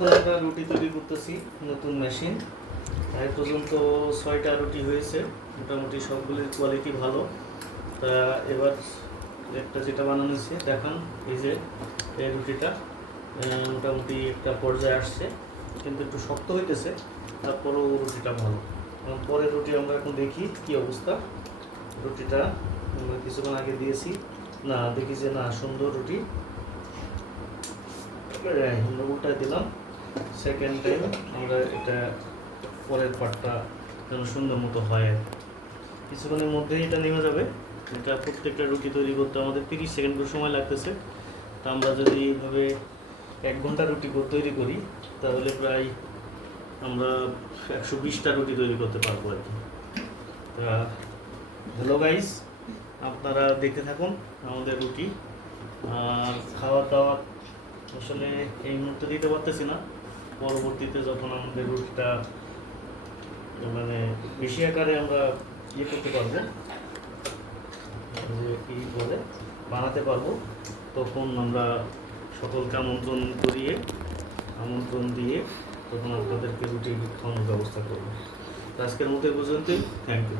এখন আমরা রুটি তৈরি করতেছি নতুন মেশিন। এই পর্যন্ত 6টা রুটি হয়েছে, মোটামুটি সবগুলির কোয়ালিটি ভালো। তা এবার একটা যেটা বানানো হয়েছে দেখান, এই যে এই রুটিটা মোটামুটি একটা পর্যায়ে আসছে, কিন্তু একটু শক্ত হইতেছে, তারপরেও রুটিটা ভালো। পরের রুটি আমরা এখন দেখি কি অবস্থা। রুটিটা আমরা কিছুক্ষণ আগে দিয়েছি, না দেখি যে না সুন্দর রুটি, আমরা উল্টায় দিলাম। সেকেন্ড টাইম আমরা এটা পরের পার্টটা যেন সুন্দর মতো হয়। কিছুক্ষণের মধ্যেই এটা নেমে যাবে। এটা প্রত্যেকটা রুটি তৈরি করতে আমাদের 30 সেকেন্ড করে সময় লাগতেছে। তা আমরা যদি এইভাবে 1 ঘন্টা রুটি তৈরি করি, তাহলে প্রায় আমরা 120টা রুটি তৈরি করতে পারবো আর কি। তা হ্যালো গাইস, আপনারা দেখতে থাকুন আমাদের রুটি। আর খাওয়া দাওয়া আসলে এই মুহূর্তে দিতে পারতেছি না, পরবর্তীতে যখন আমাদের রুটিটা মানে বেশি আকারে আমরা করতে পারবো, যে কি বলে বানাতে পারবো, তখন আমরা সকলকে আমন্ত্রণ দিয়ে তখন আপনাদেরকে রুটি খাওয়ানোর ব্যবস্থা করবো। আজকের মতো পর্যন্তই, থ্যাংক ইউ।